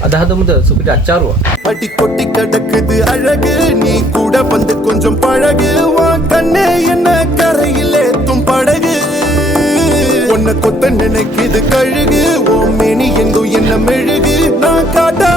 අද හදමුද සුපිරි අච්චාරුව. அடி கொட்டி கிடக்குது அழகு நீ கூட வந்து கொஞ்சம் பழகு வா கண்ணே என்ன கரையிலே தும் படகு உன்னை கொத்த நினைக்குது கழுகு ஓ மேனி எங்கும் என்ன மெழுகு நான் காட்டா